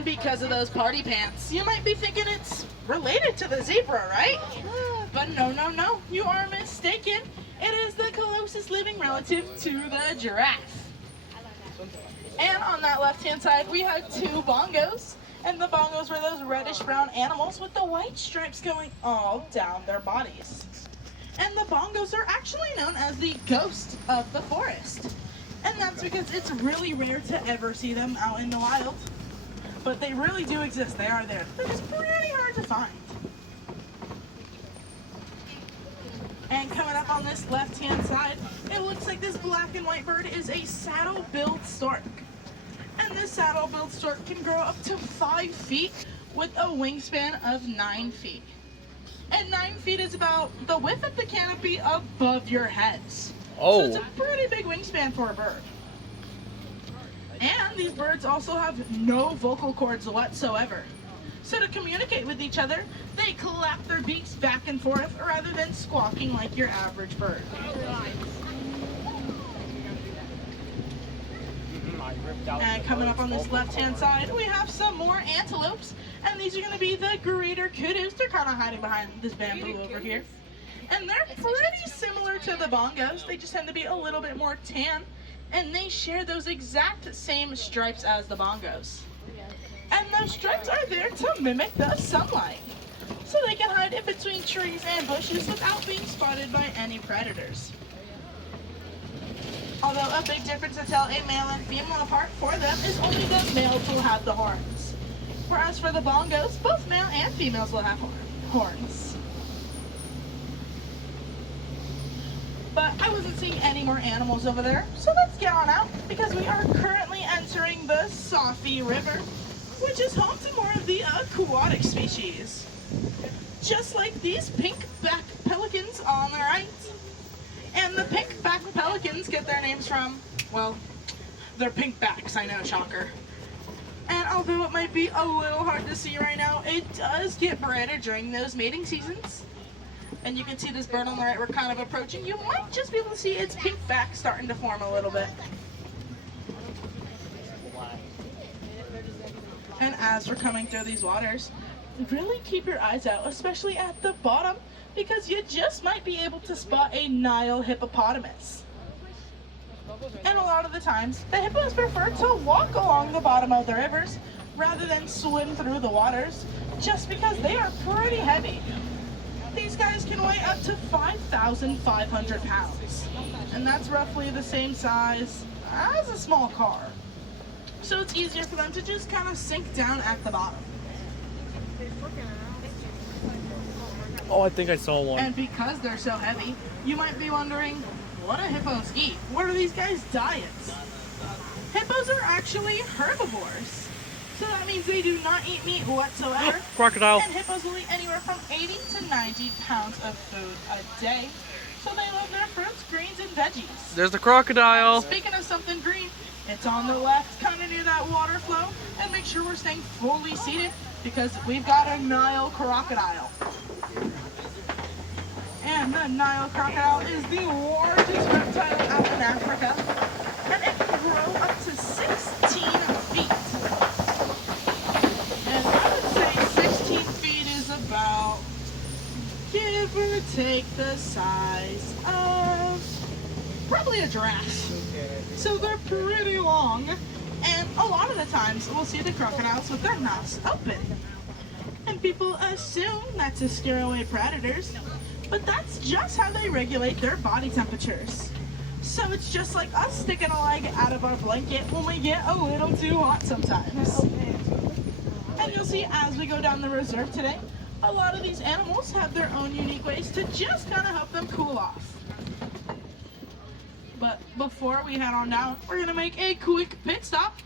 And because of those party pants, you might be thinking it's related to the zebra, right? But no, no, no, you are mistaken. It is the closest living relative to the giraffe. And on that left-hand side, we have two bongos. And the bongos were those reddish-brown animals with the white stripes going all down their bodies. And the bongos are actually known as the ghost of the forest. And that's because it's really rare to ever see them out in the wild. But they really do exist. They are there. They're just pretty hard to find. And coming up on this left-hand side, it looks like this black and white bird is a saddle-billed stork. And this saddle-billed stork can grow up to 5 feet with a wingspan of 9 feet. And 9 feet is about the width of the canopy above your heads. Oh. So it's a pretty big wingspan for a bird. And these birds also have no vocal cords whatsoever. So to communicate with each other, they clap their beaks back and forth rather than squawking like your average bird. And coming up on this left-hand side, we have some more antelopes. And these are going to be the greater kudus. They're kind of hiding behind this bamboo over here. And they're pretty similar to the bongos. They just tend to be a little bit more tan. And they share those exact same stripes as the bongos. And those stripes are there to mimic the sunlight. So they can hide in between trees and bushes without being spotted by any predators. Although a big difference to tell a male and female apart for them is only the males will have the horns. Whereas for the bongos, both male and females will have horns. But I wasn't seeing any more animals over there, so let's get on out because we are currently entering the Safi River, which is home to more of the aquatic species. Just like these pink-back pelicans on the right. And the pink-back pelicans get their names from, well, they're pink backs, I know, shocker. And although it might be a little hard to see right now, it does get brighter during those mating seasons. And you can see this bird on the right we're kind of approaching. You might just be able to see its pink back starting to form a little bit. And as we're coming through these waters, really keep your eyes out, especially at the bottom, because you just might be able to spot a Nile hippopotamus. And a lot of the times, the hippos prefer to walk along the bottom of the rivers rather than swim through the waters, just because they are pretty heavy. These guys can weigh up to 5,500 pounds, and that's roughly the same size as a small car. So it's easier for them to just kind of sink down at the bottom. Oh, I think I saw one. And because they're so heavy, you might be wondering, what do hippos eat? What are these guys' diets? Hippos are actually herbivores. So that means they do not eat meat whatsoever. Crocodile. And hippos will eat anywhere from 80 to 90 pounds of food a day. So they love their fruits, greens, and veggies. There's the crocodile. Speaking of something green, it's on the left, kind of near that water flow. And make sure we're staying fully seated because we've got a Nile crocodile. And the Nile crocodile is the largest reptile out in Africa. And it can grow up to 16 feet. And I would say 16 feet is about, give or take, the size of probably a giraffe. So they're pretty long. And a lot of the times we'll see the crocodiles with their mouths open. And people assume that's to scare away predators. But that's just how they regulate their body temperatures. So it's just like us sticking a leg out of our blanket when we get a little too hot sometimes. And you'll see as we go down the reserve today, a lot of these animals have their own unique ways to just kind of help them cool off. But before we head on down, we're gonna make a quick pit stop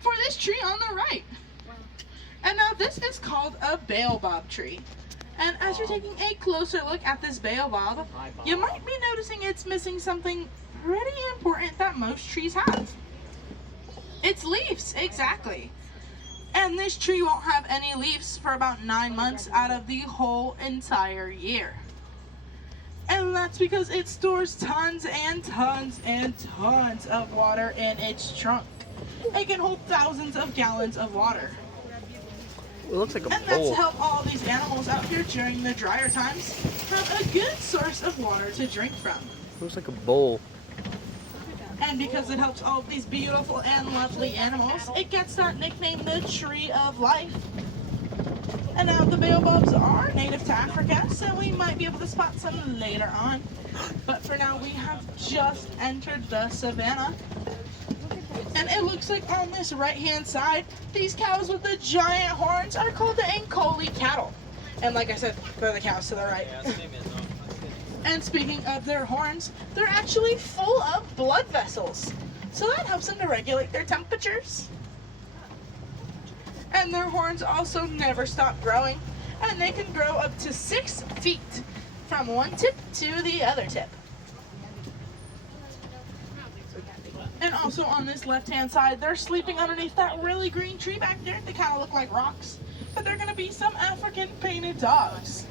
for this tree on the right. And now this is called a baobab tree. And as you're taking a closer look at this baobab, you might be noticing it's missing something pretty important that most trees have. It's leaves, exactly. And this tree won't have any leaves for about 9 months out of the whole entire year. And that's because it stores tons and tons and tons of water in its trunk. It can hold thousands of gallons of water. It looks like a And that's bowl. to help all these animals out here during the drier times have a good source of water to drink from. It looks like a bowl. And because it helps all of these beautiful and lovely animals, it gets that nickname, the Tree of Life. And now the baobabs are native to Africa, so we might be able to spot some later on. But for now, we have just entered the savannah. And it looks like on this right-hand side, these cows with the giant horns are called the Ankole cattle. And like I said, they're the cows to the right. And speaking of their horns, they're actually full of blood vessels. So that helps them to regulate their temperatures. And their horns also never stop growing. And they can grow up to 6 feet from one tip to the other tip. And also on this left-hand side, they're sleeping underneath that really green tree back there. They kind of look like rocks. But they're going to be some African painted dogs.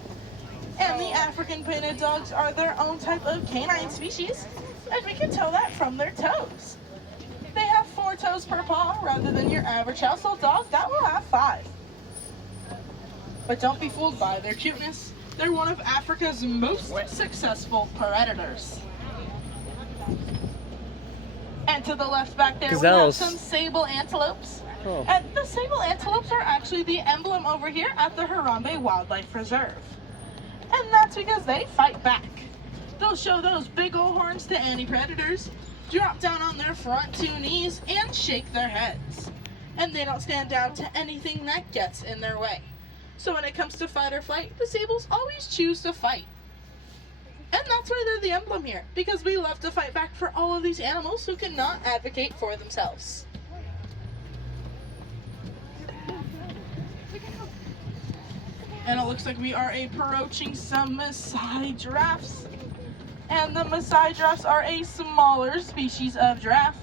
And the African painted dogs are their own type of canine species, and we can tell that from their toes. They have 4 toes per paw, rather than your average household dog that will have 5. But don't be fooled by their cuteness. They're one of Africa's most successful predators. And to the left back there, Gazelles. we have some sable antelopes. Oh. And the sable antelopes are actually the emblem over here at the Harambe Wildlife Reserve. And that's because they fight back. They'll show those big old horns to any predators, drop down on their front 2 knees, and shake their heads. And they don't stand down to anything that gets in their way. So when it comes to fight or flight, the sables always choose to fight. And that's why they're the emblem here, because we love to fight back for all of these animals who cannot advocate for themselves. And it looks like we are approaching some Maasai giraffes. And the Maasai giraffes are a smaller species of giraffe.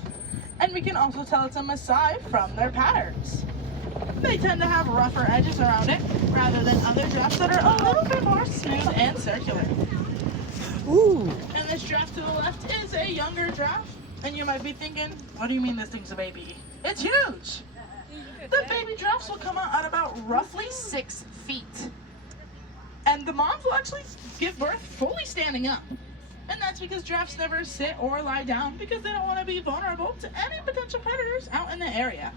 And we can also tell it's a Maasai from their patterns. They tend to have rougher edges around it, rather than other giraffes that are a little bit more smooth and circular. Ooh. And this giraffe to the left is a younger giraffe. And you might be thinking, what do you mean this thing's a baby? It's huge! The baby giraffes will come out at about roughly 6 feet. And the moms will actually give birth fully standing up. And that's because giraffes never sit or lie down because they don't want to be vulnerable to any potential predators out in the area.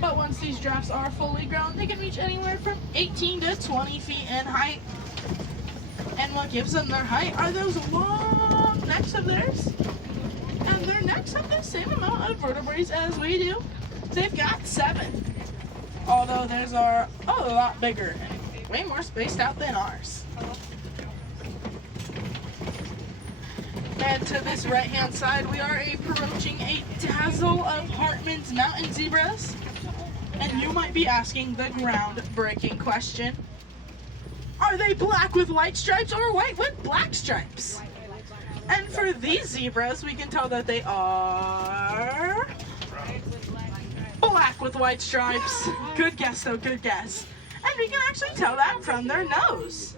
But once these giraffes are fully grown, they can reach anywhere from 18 to 20 feet in height. And what gives them their height are those long necks of theirs. And their necks have the same amount of vertebrae as we do. They've got 7. Although theirs are a lot bigger and way more spaced out than ours. And to this right-hand side, we are approaching a dazzle of Hartman's mountain zebras. And you might be asking the groundbreaking question, are they black with white stripes or white with black stripes? And for these zebras, we can tell that they are black with white stripes. Good guess though, good guess. And we can actually tell that from their nose.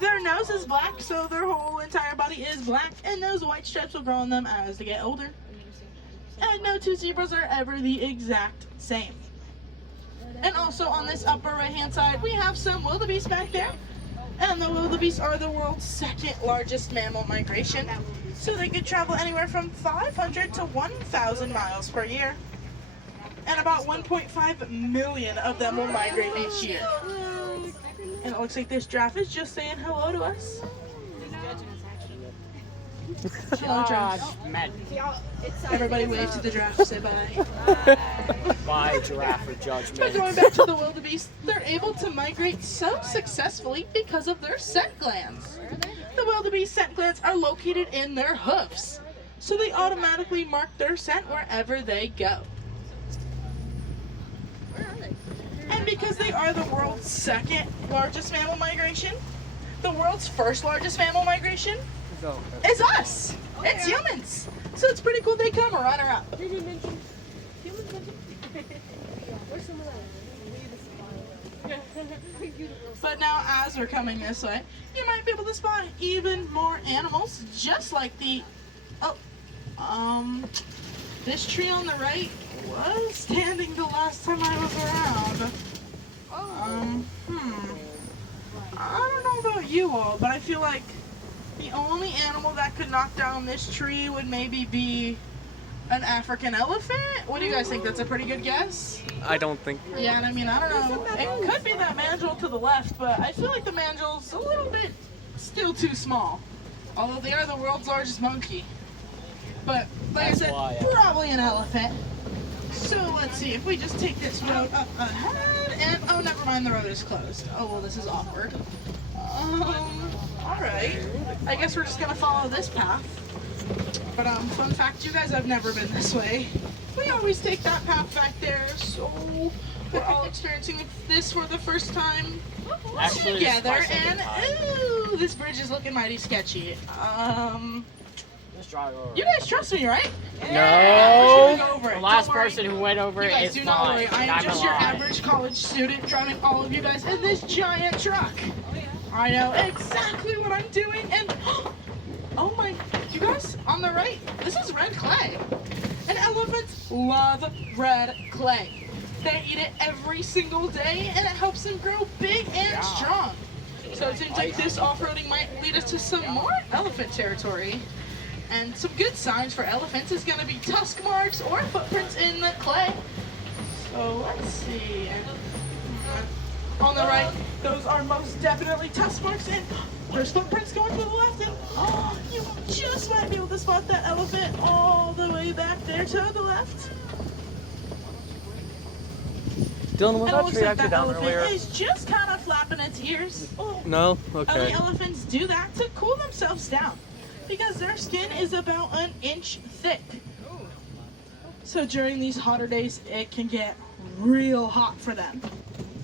Their nose is black, so their whole entire body is black, and those white stripes will grow on them as they get older. And no 2 zebras are ever the exact same. And also on this upper right hand side, we have some wildebeest back there. And the wildebeest are the world's 2nd largest mammal migration. So they could travel anywhere from 500 to 1,000 miles per year. And about 1.5 million of them will migrate each year. And it looks like this giraffe is just saying hello to us. Hello, giraffe. Everybody wave to the giraffe, say bye. Bye, giraffe or But judgment. going back to the wildebeest, they're able to migrate so successfully because of their scent glands. The wildebeest scent glands are located in their hoofs, so they automatically mark their scent wherever they go. And because they are the world's 2nd largest mammal migration, the world's 1st largest mammal migration is us. It's humans. So it's pretty cool they come runner-up. Did you mention humans? Where's some of that? But now as we're coming this way, you might be able to spot even more animals just like the This tree on the right was standing the last time I was around. I don't know about you all, but I feel like the only animal that could knock down this tree would maybe be an African elephant. What do you guys think? That's a pretty good guess? I don't think. Yeah, and I mean, I don't know. It could be that mandrill to the left, but I feel like the mandrill's a little bit still too small. Although they are the world's largest monkey. But, like I said, probably an elephant. So let's see, if we just take this road up ahead, and oh, never mind, the road is closed. Oh, well, this is awkward. Alright. I guess we're just gonna follow this path. But, fun fact, you guys have never been this way. We always take that path back there, so we're all experiencing this for the first time together, and ooh, this bridge is looking mighty sketchy. You guys trust me, right? No. Go over it. The last Don't worry. person who went over You it guys is do not worry. fine. I am just your average college student driving all of you guys in this giant truck. I know exactly what I'm doing, and oh my, you guys on the right, this is red clay. And elephants love red clay. They eat it every single day, and it helps them grow big and strong. So it seems like this off-roading might lead us to some more elephant territory. And some good signs for elephants is going to be tusk marks or footprints in the clay. So let's see. On the right, those are most definitely tusk marks, and there's footprints going to the left. And oh, you just might be able to spot that elephant all the way back there to the left. Dylan, was And it that looks tree like actually that down elephant earlier? is just kind of flapping its ears. Oh. No? The Okay. elephants do that to cool themselves down because their skin is about an inch thick. So during these hotter days, it can get real hot for them.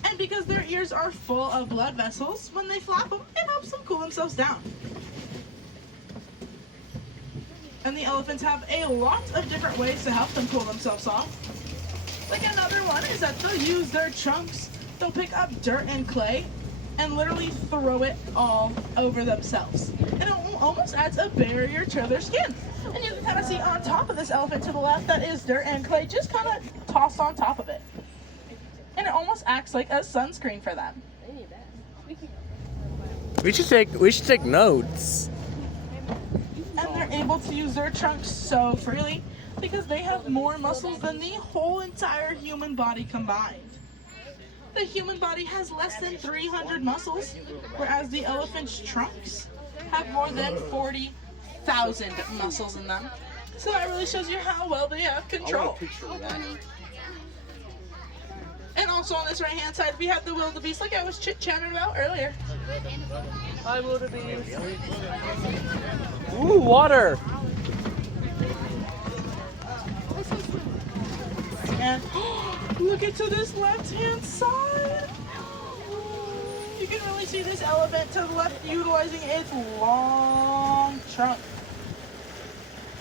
And because their ears are full of blood vessels, when they flap them, it helps them cool themselves down. And the elephants have a lot of different ways to help them cool themselves off. Like another one is that they'll use their trunks. They'll pick up dirt and clay and literally throw it all over themselves. And it almost adds a barrier to their skin. And you can kind of see on top of this elephant to the left that is dirt and clay just kind of tossed on top of it. And it almost acts like a sunscreen for them. We should take notes. And they're able to use their trunks so freely because they have more muscles than the whole entire human body combined. The human body has less than 300 muscles, whereas the elephant's trunks have more than 40,000 muscles in them. So that really shows you how well they have control. And also on this right hand side, we have the wildebeest, like I was chit-chatting about earlier. Hi, wildebeest. Ooh, water. And look into this left-hand side. You can really see this elephant to the left utilizing its long trunk.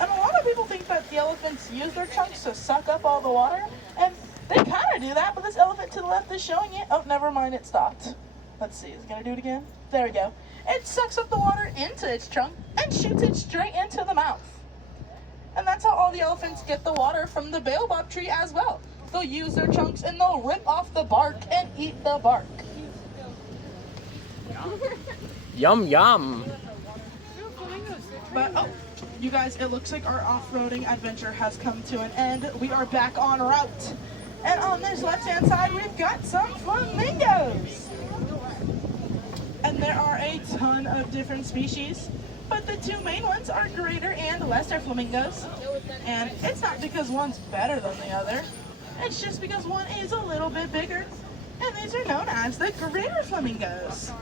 And a lot of people think that the elephants use their trunks to suck up all the water, and they kind of do that, but this elephant to the left is showing it. Oh, never mind, it stopped. Let's see, is it gonna do it again? There we go. It sucks up the water into its trunk and shoots it straight into the mouth. And that's how all the elephants get the water from the baobab tree as well. They'll use their trunks and they'll rip off the bark and eat the bark. Yum, yum. But, oh, you guys, it looks like our off-roading adventure has come to an end. We are back on route. And on this left-hand side, we've got some flamingos. And there are a ton of different species. But the two main ones are greater and lesser flamingos. And it's not because one's better than the other. It's just because one is a little bit bigger. And these are known as the greater flamingos.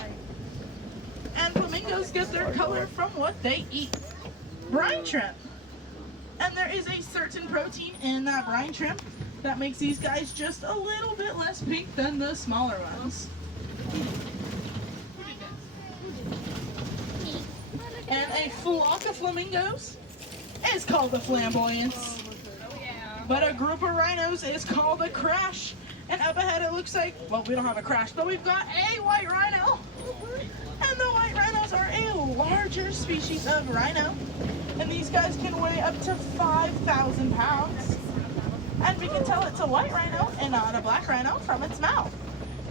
And flamingos get their color from what they eat. Brine shrimp. And there is a certain protein in that brine shrimp that makes these guys just a little bit less pink than the smaller ones. And a flock of flamingos is called a flamboyance. But a group of rhinos is called a crash. And up ahead it looks like, well, we don't have a crash, but we've got a white rhino. And the white rhino guys are a larger species of rhino, and these guys can weigh up to 5,000 pounds. And we can tell it's a white rhino and not a black rhino from its mouth.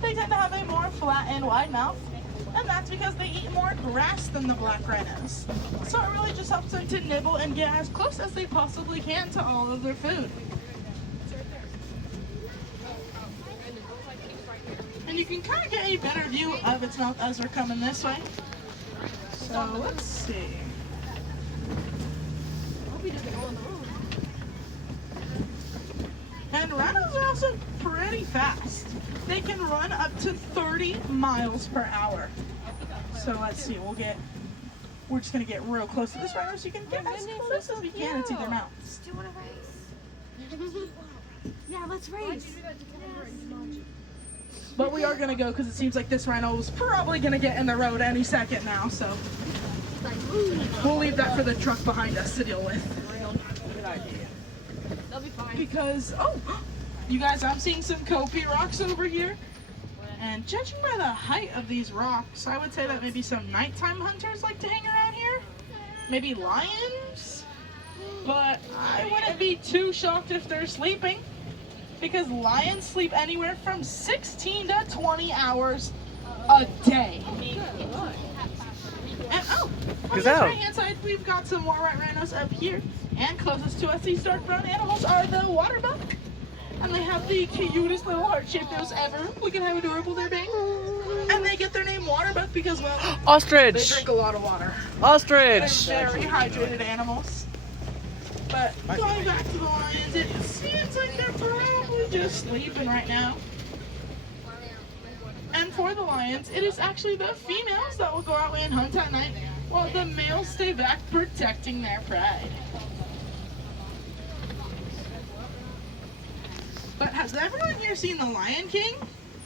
They tend to have a more flat and wide mouth, and that's because they eat more grass than the black rhinos. So it really just helps them to nibble and get as close as they possibly can to all of their food. And you can kind of get a better view of its mouth as we're coming this way. So let's see. Hope he doesn't go on the road. And rhinos are also pretty fast. They can run up to 30 miles per hour. So let's see, we're just gonna get real close to this rhino so you can get as close as we can and see their mouths. Do you want to race? Yeah, let's race. But we are gonna go because it seems like this rhino is probably gonna get in the road any second now, so we'll leave that for the truck behind us to deal with. They'll be fine. Because, oh, you guys, I'm seeing some Kopi rocks over here. And judging by the height of these rocks, I would say that maybe some nighttime hunters like to hang around here. Maybe lions. But I wouldn't be too shocked if they're sleeping, because lions sleep anywhere from 16 to 20 hours a day. And oh, on this right hand side, we've got some more white rhinos up here. And closest to us, these dark brown animals are the water buck. And they have the cutest little heart-shaped nose ever. Look at how adorable they're being. And they get their name water buck because, well, they Ostrich! drink a lot of water. Ostrich! They're very hydrated animals. But going back to the lions, it seems like they're probably just sleeping right now. And for the lions, it is actually the females that will go out and hunt at night, while the males stay back protecting their pride. But has everyone here seen The Lion King?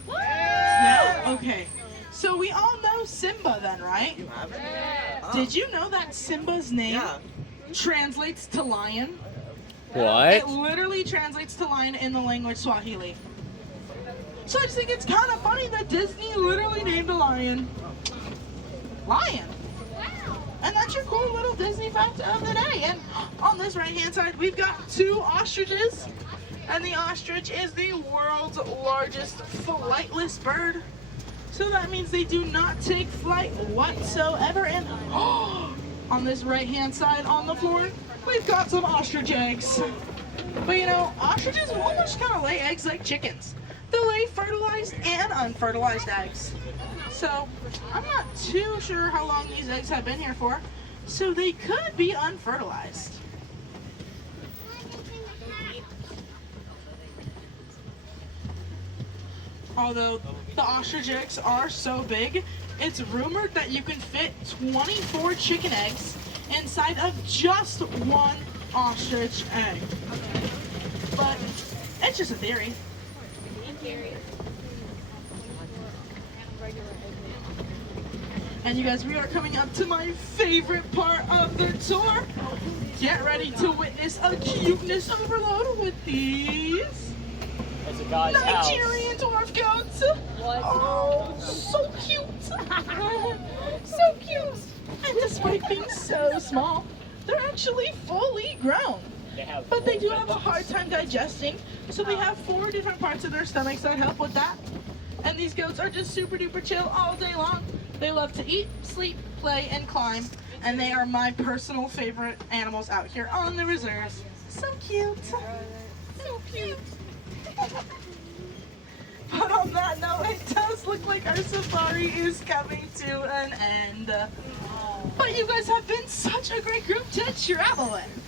No? Okay. So we all know Simba then, right? You haven't? Did you know that Simba's name translates to lion? What? It literally translates to lion in the language Swahili. So I just think it's kind of funny that Disney literally named a lion Lion. And that's your cool little Disney fact of the day. And on this right hand side, we've got 2 ostriches. And the ostrich is the world's largest flightless bird. So that means they do not take flight whatsoever. And on this right hand side on the floor, we've got some ostrich eggs. But you know, ostriches will almost kind of lay eggs like chickens. They lay fertilized and unfertilized eggs. So I'm not too sure how long these eggs have been here for. So they could be unfertilized. Although the ostrich eggs are so big, it's rumored that you can fit 24 chicken eggs inside of just one ostrich egg. But it's just a theory. And you guys, we are coming up to my favorite part of the tour. Get ready to witness a cuteness overload with these It's a guy's house. Nigerian dwarf goats. Oh, so cute. So cute. And despite being so small, they're actually fully grown. But they do have a hard time digesting, so they have 4 different parts of their stomachs that help with that. And these goats are just super duper chill all day long. They love to eat, sleep, play, and climb. And they are my personal favorite animals out here on the reserves. So cute. So cute. But on that note, it does look like our safari is coming to an end. But you guys have been such a great group to travel with.